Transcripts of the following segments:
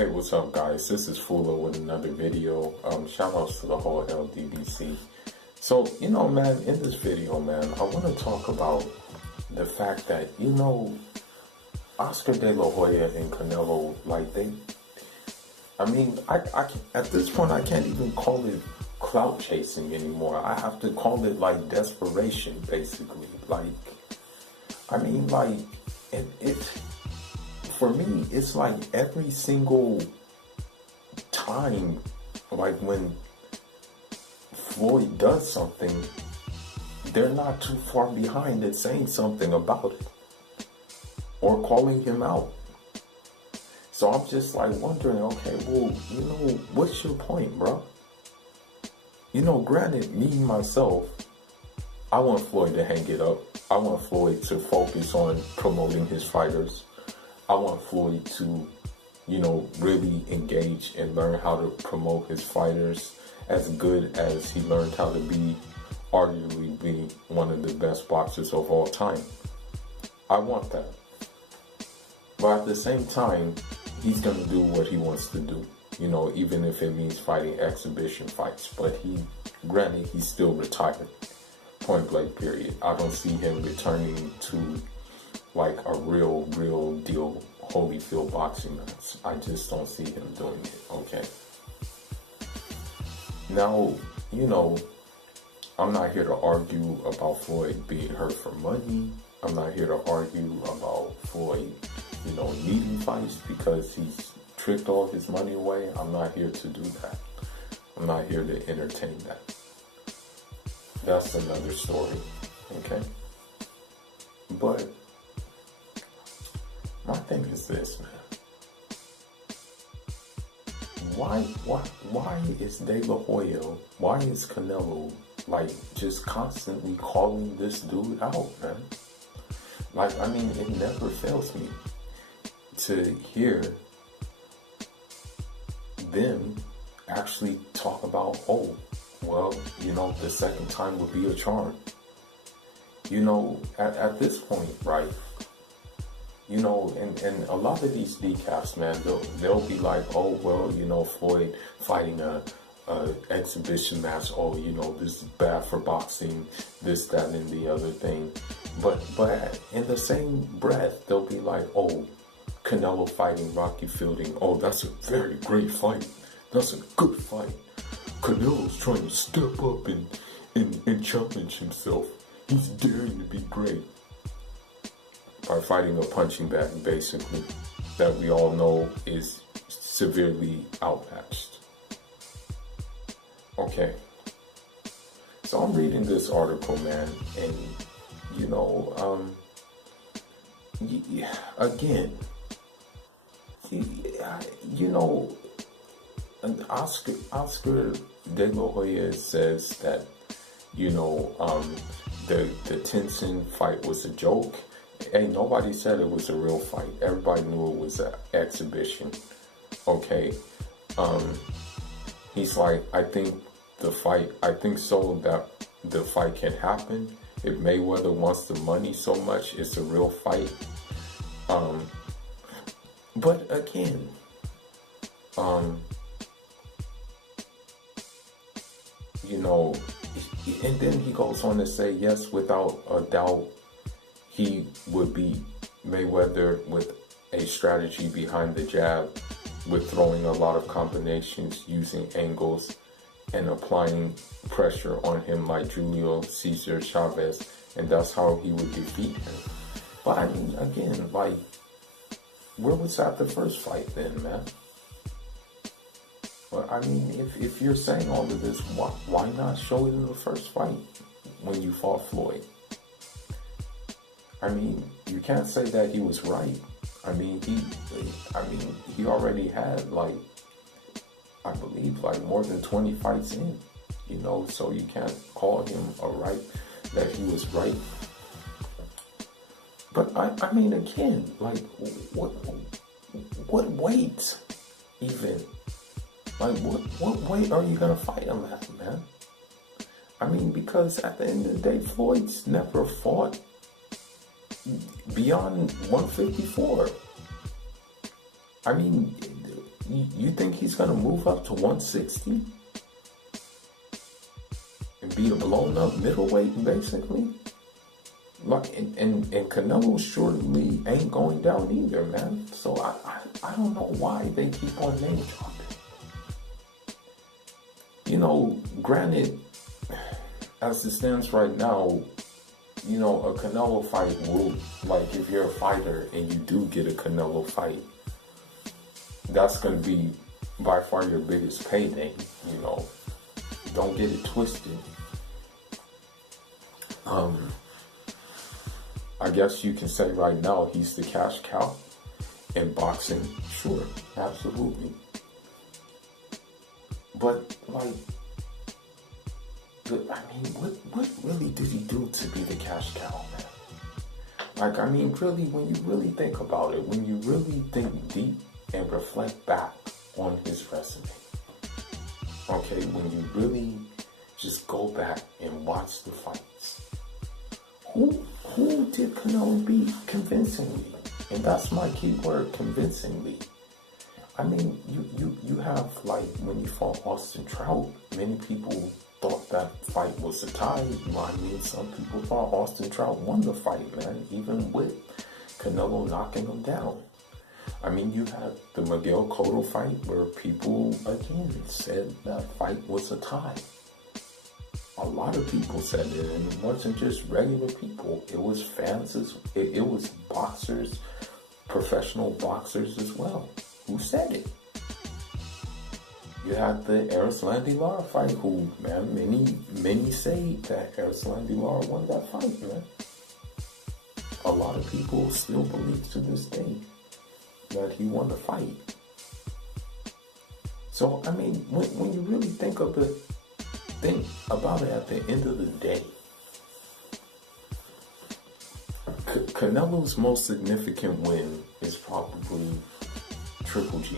Hey, what's up, guys? This is Fulo with another video. Shout outs to the whole LDDC. So, man, in this video, man, I want to talk about the fact that, Oscar De La Hoya and Canelo, at this point, I can't even call it clout chasing anymore. I have to call it, desperation, basically. For me, it's like every single time, when Floyd does something, they're not too far behind in saying something about it or calling him out. So I'm just wondering, okay, well, what's your point, bro? Granted, me, myself, I want Floyd to hang it up. I want Floyd to focus on promoting his fighters. I want Floyd to, really engage and learn how to promote his fighters as good as he learned how to be, arguably be one of the best boxers of all time. I want that. But at the same time, he's going to do what he wants to do, even if it means fighting exhibition fights. But granted, he's still retired, point blank period. I don't see him returning to a real deal Holyfield boxing match. I just don't see him doing it, okay? Now, I'm not here to argue about Floyd being hurt for money. I'm not here to argue about Floyd, needing fights because he's tricked all his money away. I'm not here to do that. I'm not here to entertain that. That's another story, okay? But my thing is this, man. Why is De La Hoya, why is Canelo, just constantly calling this dude out, man? It never fails me to hear them actually talk about, the second time would be a charm. At this point, right? And a lot of these decaps, man, they'll be like, Floyd fighting a exhibition match. This is bad for boxing, this, that, and the other thing. But in the same breath, they'll be like, Canelo fighting Rocky Fielding. That's a very great fight. That's a good fight. Canelo's trying to step up and challenge himself. He's daring to be great. By fighting a punching bag, basically, that we all know is severely outmatched. Okay. So I'm reading this article, man, and, again, Oscar De La Hoya says that, the Tenson fight was a joke. Hey, nobody said it was a real fight. Everybody knew it was an exhibition. Okay. He's like, I think so that the fight can happen. If Mayweather wants the money so much, it's a real fight. But again, and then he goes on to say, yes, without a doubt, he would beat Mayweather with a strategy behind the jab, with throwing a lot of combinations, using angles, and applying pressure on him like Julio Cesar Chavez, and that's how he would defeat him. But again, where was that the first fight then, man? Well, if you're saying all of this, why not show it in the first fight when you fought Floyd? You can't say that he was right. He already had I believe more than 20 fights in, so you can't call him that he was right. But again, what weight even? What weight are you gonna fight him at, man? Because at the end of the day, Floyd's never fought beyond 154. I mean, You think he's gonna move up to 160 and be a blown up middleweight, basically? Like, and Canelo surely ain't going down either, man. So I don't know why they keep on name dropping. You know, granted, as it stands right now, you know, a Canelo fight will, like, if you're a fighter and you do get a Canelo fight, that's going to be by far your biggest payday, you know. Don't get it twisted. I guess you can say right now he's the cash cow in boxing. Sure, absolutely. But, like, what really did he do to be the cash cow, man? Like, I mean, really, when you really think about it, when you really think deep and reflect back on his resume, okay, when you really just go back and watch the fights, who did Canelo beat convincingly? And that's my key word, convincingly. I mean, you have, like, when you fought Austin Trout, many people thought that fight was a tie. I mean, some people thought Austin Trout won the fight, man, even with Canelo knocking him down. I mean, you had the Miguel Cotto fight where people, again, said that fight was a tie. A lot of people said it, and it wasn't just regular people. It was fans, it was boxers, professional boxers as well, who said it. You had the Erislandy Lara fight, who, man, many say that Erislandy Lara won that fight, man. A lot of people still believe to this day that he won the fight. So, I mean, when you really think about it at the end of the day, Canelo's most significant win is probably Triple G,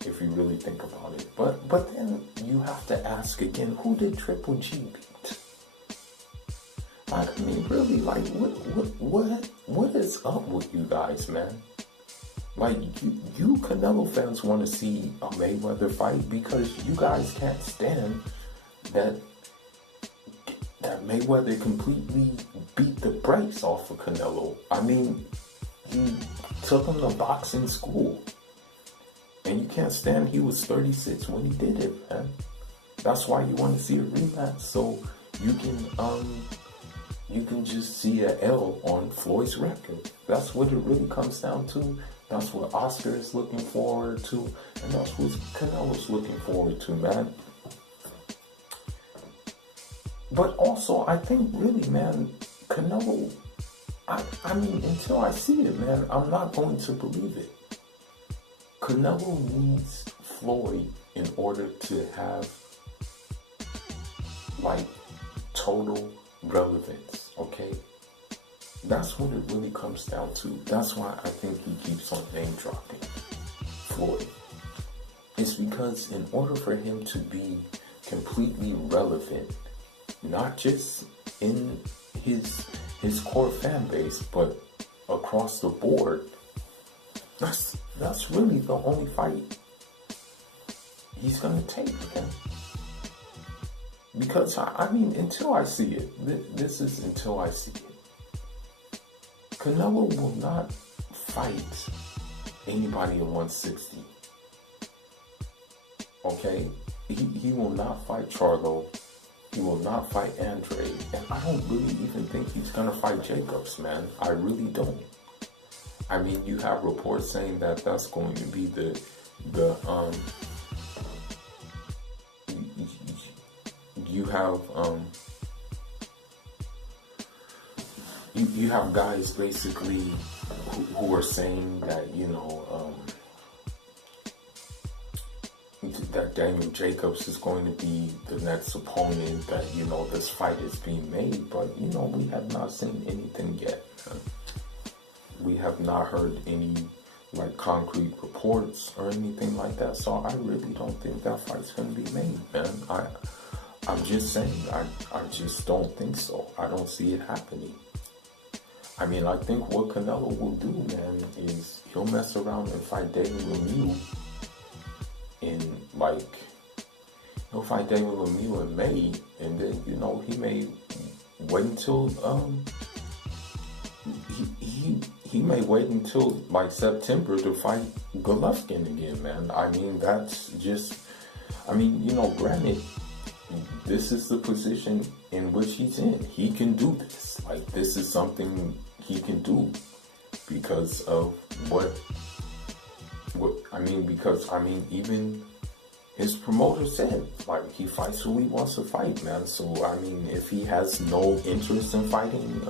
if you really think about it. But then you have to ask again, who did Triple G beat? Like, I mean, really, like, what is up with you guys, man? Like, you Canelo fans want to see a Mayweather fight because you guys can't stand that Mayweather completely beat the brakes off of Canelo. I mean, he took him to boxing school. And you can't stand he was 36 when he did it, man. That's why you want to see a rematch, so you can just see an L on Floyd's record. That's what it really comes down to. That's what Oscar is looking forward to, and that's what Canelo's looking forward to, man. But also, I think really, man, Canelo, I mean, until I see it, man, I'm not going to believe it. Canelo needs Floyd in order to have, like, total relevance, okay? That's what it really comes down to. That's why I think he keeps on name dropping Floyd. It's because in order for him to be completely relevant, not just in his core fan base, but across the board, that's really the only fight he's gonna take, man. Because I mean, until I see it, this is until I see it. Canelo will not fight anybody at 160. Okay? He will not fight Charlo. He will not fight Andre. And I don't really even think he's gonna fight Jacobs, man. I really don't. I mean, you have reports saying that that's going to be you have guys basically who are saying that, you know, that Daniel Jacobs is going to be the next opponent, that, you know, this fight is being made, but, you know, we have not seen anything yet. We have not heard any, like, concrete reports or anything like that, so I really don't think that fight's going to be made, man. I'm just saying, I just don't think so. I don't see it happening. I mean, I think what Canelo will do, man, is he'll mess around and fight Daniel Lemieux like, he'll fight David Lemieux in May, and then, you know, he may wait until, he may wait until, like, September to fight Golovkin again, man. I mean, that's just, I mean, you know, granted, this is the position in which he's in. He can do this. Like, this is something he can do because of because even his promoter said, like, he fights who he wants to fight, man. So, I mean, if he has no interest in fighting,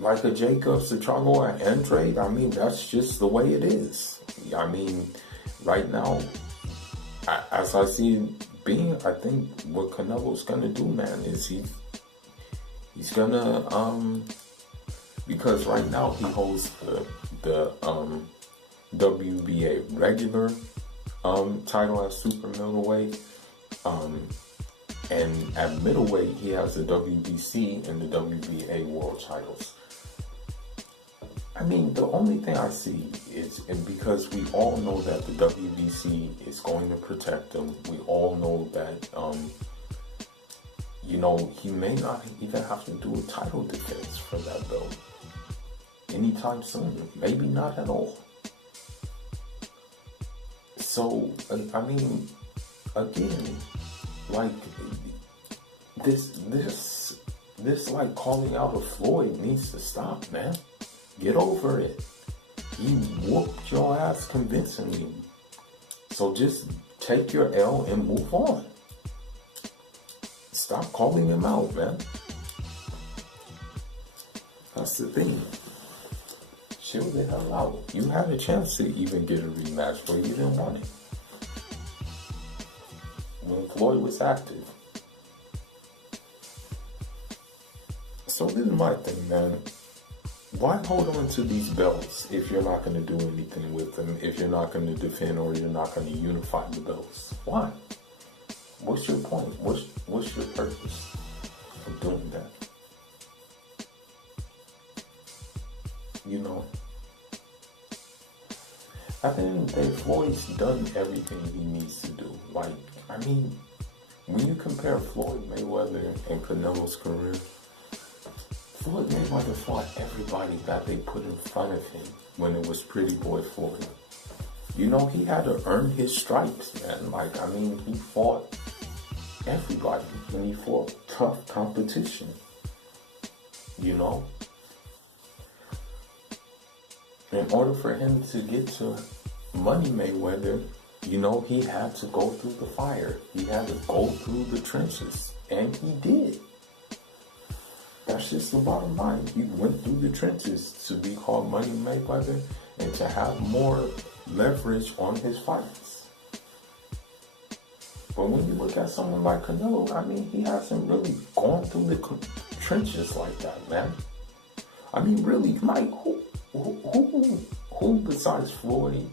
like a Jacobs, a Charlo, or Andrade, I mean, that's just the way it is. I mean, right now, as I see it being, I think what Canelo's gonna do, man, is he's gonna, because right now he holds the WBA regular title at super middleweight, and at middleweight he has the WBC and the WBA world titles. I mean, the only thing I see is, and because we all know that the WBC is going to protect him, we all know that, you know, he may not even have to do a title defense for that belt anytime soon. Maybe not at all. So, I mean, again, like, this like calling out of Floyd needs to stop, man. Get over it. He whooped your ass convincingly. So just take your L and move on. Stop calling him out, man. That's the thing. Chill the hell out. You had a chance to even get a rematch, but you didn't want it. When Floyd was active. So this is my thing, man. Why hold on to these belts if you're not going to do anything with them, if you're not going to defend or you're not going to unify the belts? Why? What's your point? What's your purpose of doing that? You know, at the end of the day, Floyd's done everything he needs to do. Like, I mean, when you compare Floyd Mayweather and Canelo's career, Floyd Mayweather fought everybody that they put in front of him when it was Pretty Boy Floyd. You know, he had to earn his stripes, man. Like, I mean, he fought everybody and he fought tough competition. You know? In order for him to get to Money Mayweather, you know, he had to go through the fire. He had to go through the trenches. And he did. That's just the bottom line. He went through the trenches to be called Money Mayweather and to have more leverage on his fights. But when you look at someone like Canelo, I mean, he hasn't really gone through the trenches like that, man. I mean, really, like, who besides Floyd,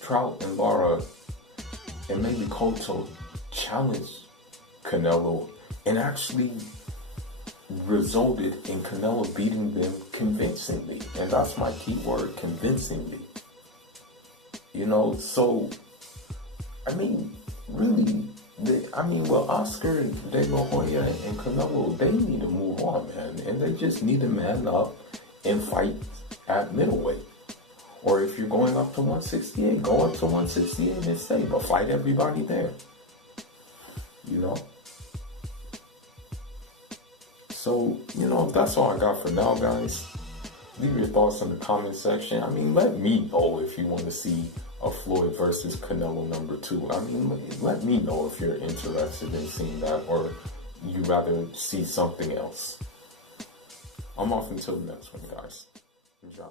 Trout, and Lara, and maybe Cotto challenged Canelo and actually resulted in Canelo beating them convincingly? And that's my key word, convincingly. You know, so, I mean, really, Oscar, De La Hoya, and Canelo, they need to move on, man. And they just need to man up and fight at middleweight. Or if you're going up to 168, go up to 168 and stay, but fight everybody there. You know? So, you know, that's all I got for now, guys. Leave your thoughts in the comment section. I mean, let me know if you want to see a Floyd versus Canelo #2. I mean, let me know if you're interested in seeing that, or you rather see something else. I'm off until the next one, guys. Enjoy.